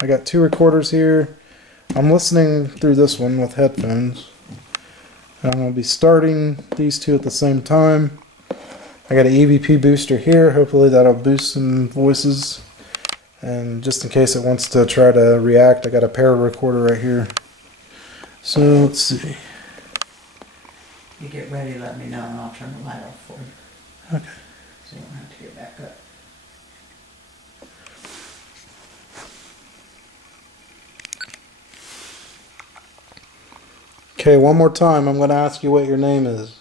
I got two recorders here. I'm listening through this one with headphones. I'm going to be starting these two at the same time. I got an EVP booster here. Hopefully that'll boost some voices. And just in case it wants to try to react, I got a para recorder right here. So let's see. You get ready, let me know, and I'll turn the light off for you. Okay. So you don't have to get back up. Okay, one more time. I'm going to ask you what your name is.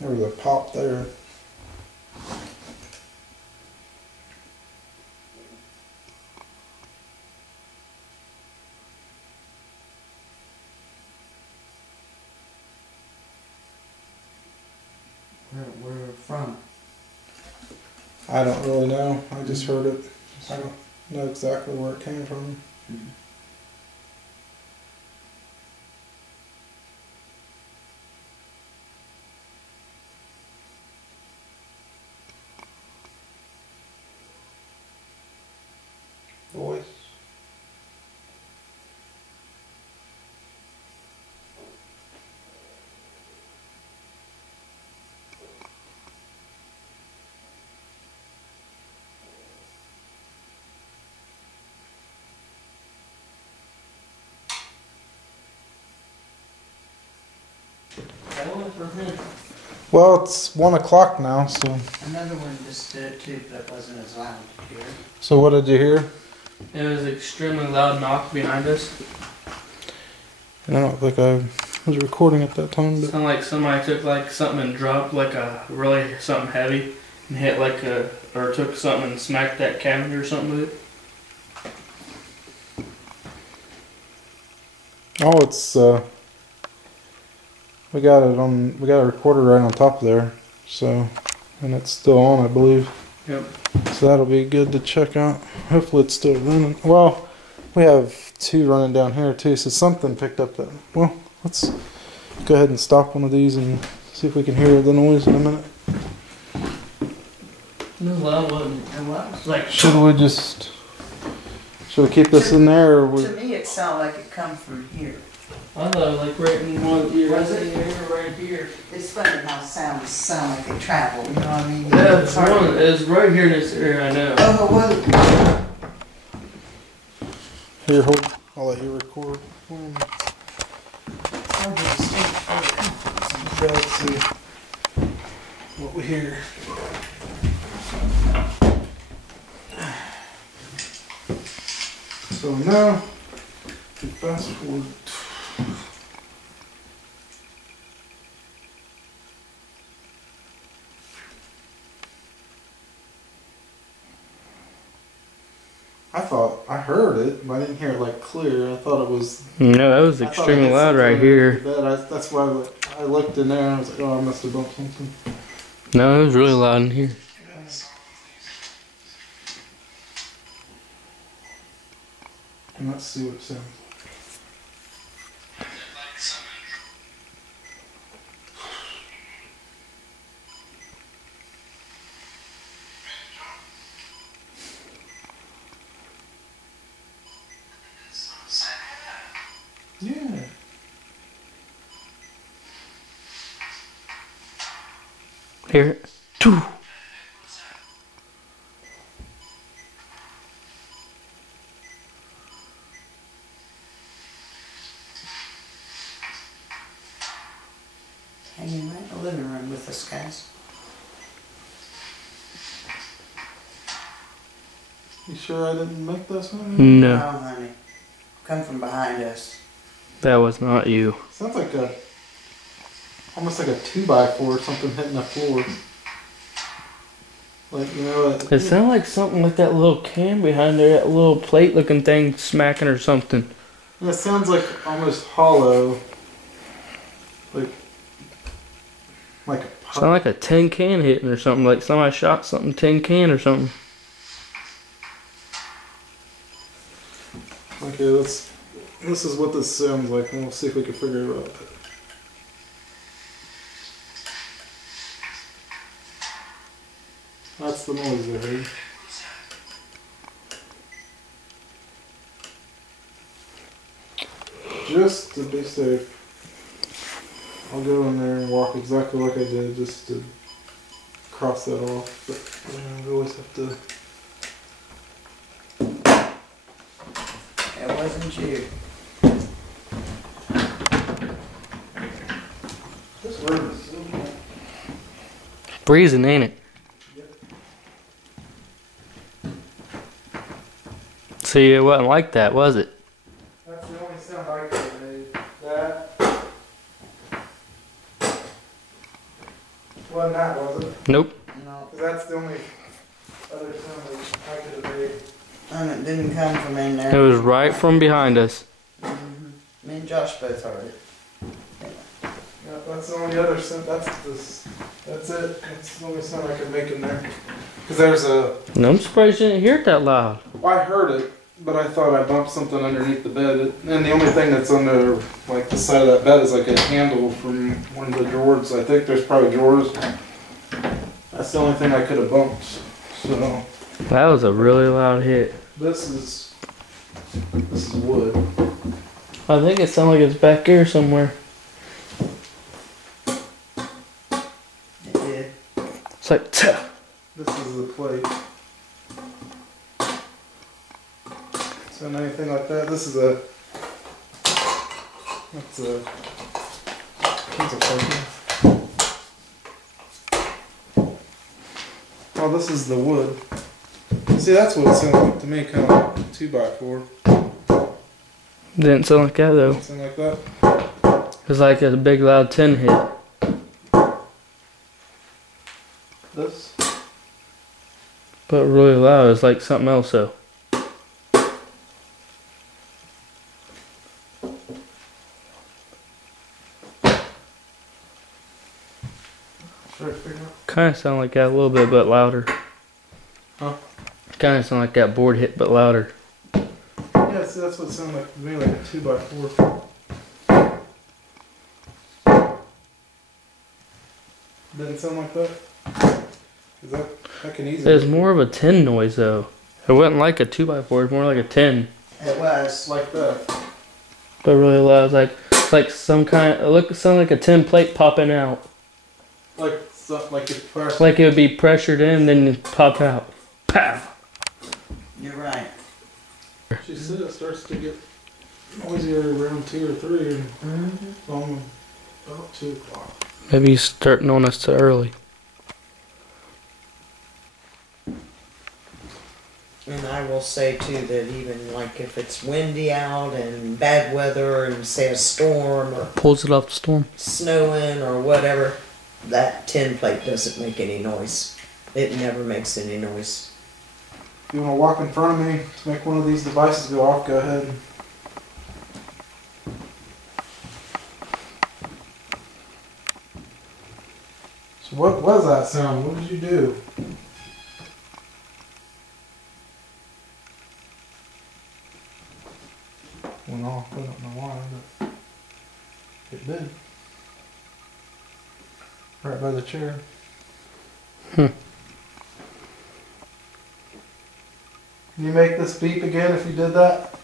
There was a pop there. Where from? I don't really know. I just heard it. I don't know exactly where it came from. Mm-hmm. Voice. Well, it's 1 o'clock now, so. Another one just did it too, but it wasn't as loud to hear. So what did you hear? It was extremely loud knock behind us. I don't think I was recording at that time, but. Sounded like somebody took like something and dropped like a really something heavy and hit like a, or took something and smacked that cabinet or something with it. Oh, it's we got a recorder right on top there, so, and it's still on, I believe. Yep. So that'll be good to check out. Hopefully it's still running. Well, we have two running down here too, so something picked up that. Well, let's go ahead and stop one of these and see if we can hear the noise in a minute. It was loud, wasn't it? It was. Like, Should we keep this in there, or To me, it sounded like it come from here. I thought it was like right in one ear, Was it? right here. It's funny how sounds sound like they travel, you know what I mean? Yeah, it's right here in this area, I know. Oh, well. here, hold. I'll let you record. Okay, let's see what we hear. So now, fast forward. I thought I heard it, but I didn't hear it like clear. I thought it was. No, that was extremely loud right here. That's why I looked in there and I was like, oh, I must have bumped something. No, it was really loud in here. And let's see what it sounds like. Here. Two. Hanging right in the living room with us, guys. You sure I didn't make this one? No, Oh, honey. Come from behind us. that was not you. Sounds like almost like a 2x4 or something hitting the floor. Like, you know, It sounded like something like that little can behind there, that little plate looking thing smacking or something. it sounds like almost hollow. Like a pop. Sound like a tin can hitting or something, like somebody shot something tin can or something. Okay, this is what this sounds like, and we'll see if we can figure it out. That's the noise I heard. Just to be safe, I'll go in there and walk exactly like I did, just to cross that off. But we always have to. It wasn't you. This room is so cool. Breezing, ain't it? See, it wasn't like that, was it? That's the only sound I could have made. That. Wasn't that, was it? Nope. No. Because that's the only other sound that I could have made. And it didn't come from in It there. was right from behind us. Me and Josh both heard it. Yeah, that's the only other sound. That's it. That's the only sound I could make in there. Because there's a. No, I'm surprised you didn't hear it that loud. Well, I heard it, but I thought I bumped something underneath the bed. And the only thing that's on the like the side of that bed is like a handle from one of the drawers. I think there's probably drawers. That's the only thing I could have bumped. So That was a really loud hit. this is wood. I think it sounded like it's back here somewhere. It did. It's like, tch. This is the plate. So anything like that. This is a. That's a. That's a plate. Oh, this is the wood. See, that's what it sounds like to me, kind of like 2x4. Didn't sound like that though. Something like that. It was like a big loud tin hit. This. But really loud. It was like something else though. Try to figure out. Kind of sound like that a little bit, but louder. Huh? Kind of sound like that board hit, but louder. Yeah, see, that's what it sounded like to me, like a 2x4. Didn't sound like that? Is that can easily. It was more of a tin noise though. It wasn't like a 2x4, it was more like a 10. It was. like that. But really loud. It was like some kind. It sounded like a tin plate popping out. Like it's pressed. Like it would be pressured in, then it'd pop out. Pow! You're right. She said it starts to get noisier around 2 or 3 and about 2 o'clock. Maybe he's starting on us too early. And I will say too that even like if it's windy out and bad weather and say a storm or Pulls it off the storm. snowing or whatever, that tin plate doesn't make any noise. It never makes any noise. If you want to walk in front of me to make one of these devices go off, go ahead. So what was that sound? What did you do? Went off. I don't know why, but it did. Right by the chair. Hmm. Can you make this beep again if you did that?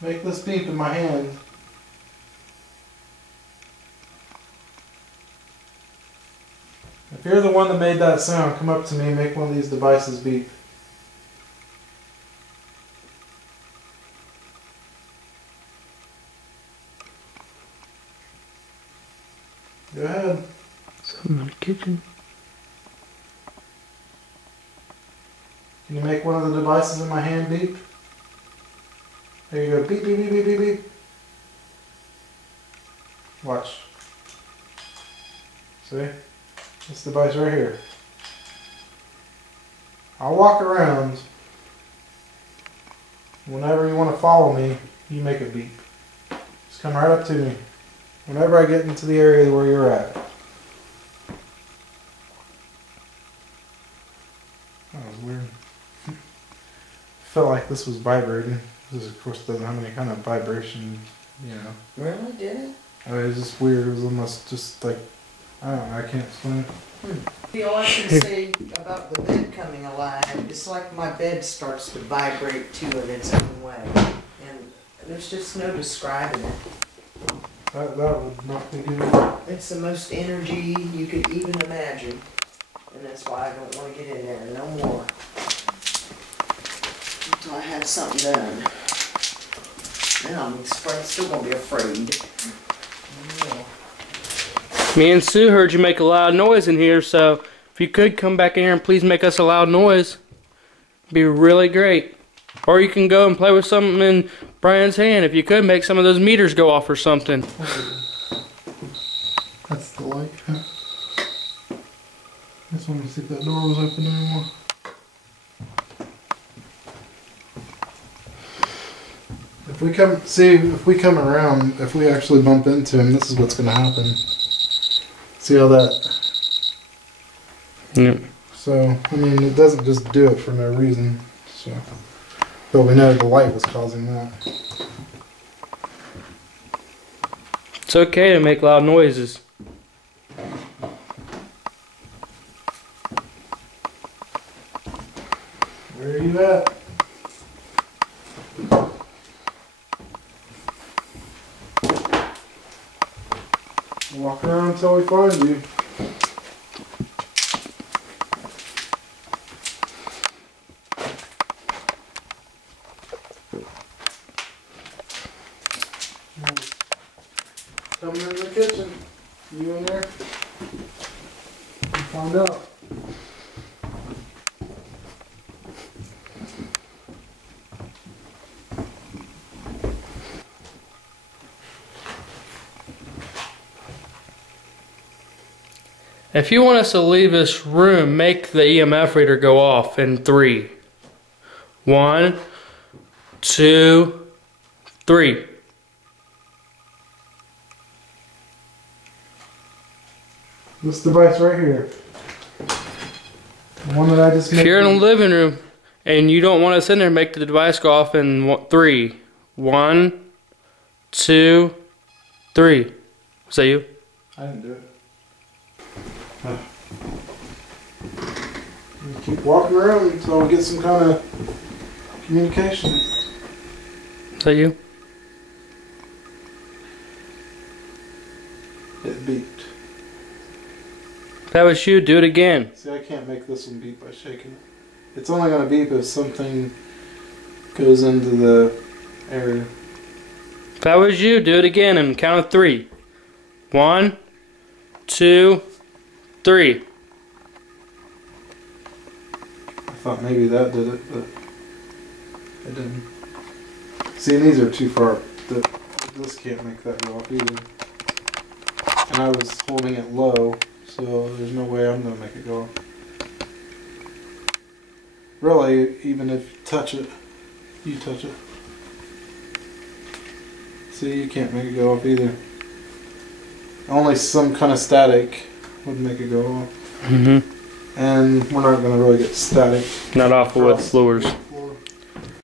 Make this beep in my hand. If you're the one that made that sound, come up to me and make one of these devices beep. Go ahead. Something in the kitchen. Can you make one of the devices in my hand beep? There you go. Beep, beep, beep, beep, beep, beep. Watch. See? This device right here. I'll walk around. Whenever you want to follow me, you make a beep. Just come right up to me. Whenever I get into the area where you're at. That was weird. Felt like this was vibrating. This, of course, doesn't have any kind of vibration, you know. Really? Did it? Oh, it was just weird. It was almost just like, I don't know, I can't explain it. All I can say about the bed coming alive, it's like my bed starts to vibrate too in its own way. And there's just no describing it. That would not be good. It's the most energy you could even imagine. And that's why I don't want to get in there no more. Until I have something done. Then I'm still going to be afraid. Yeah. Me and Sue heard you make a loud noise in here, so if you could come back in here and please make us a loud noise, it'd be really great. Or you can go and play with something in Brian's hand. If you could, make some of those meters go off or something. That's the light. Just wanted to see if that door was open anymore. If we come around, if we actually bump into him, this is what's going to happen. See how that... Yep. So, I mean, it doesn't just do it for no reason. So, but we know the light was causing that. It's okay to make loud noises. Where are you at? Walk around until we find you. Come in the kitchen. You in there? We'll find out. If you want us to leave this room, make the EMF reader go off in 3. 1, 2, 3. This device right here. The one that I just made. If you're in the living room and you don't want us in there, make the device go off in 3. 1, 2, 3. Was that you? I didn't do it. Keep walking around until we get some kind of communication. Is that you? It beeped. If that was you, do it again. See, I can't make this one beep by shaking it. It's only going to beep if something goes into the area. If that was you, do it again and count of 3. 1, 2, 3. I thought maybe that did it, but it didn't. See, these are too far. This can't make that go off either. And I was holding it low, so there's no way I'm going to make it go off. Really, even if you touch it, see, you can't make it go off either. Only some kind of static would make it go off. Mm-hmm. And we're not going to really get static. Not off the wood floors.